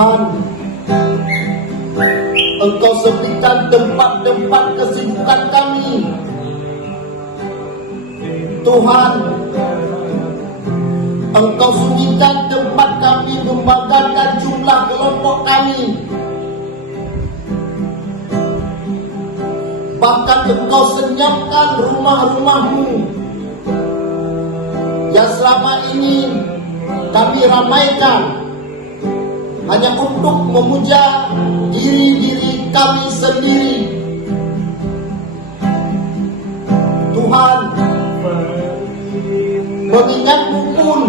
Tuhan, Engkau sepikan tempat-tempat kesibukan kami. Tuhan, Engkau sunyikan tempat kami membanggakan jumlah kelompok kami. Bahkan Engkau senyapkan rumah-rumahmu yang selama ini kami ramaikan hanya untuk memuja diri-diri kami sendiri. Tuhan, mengingatmu pun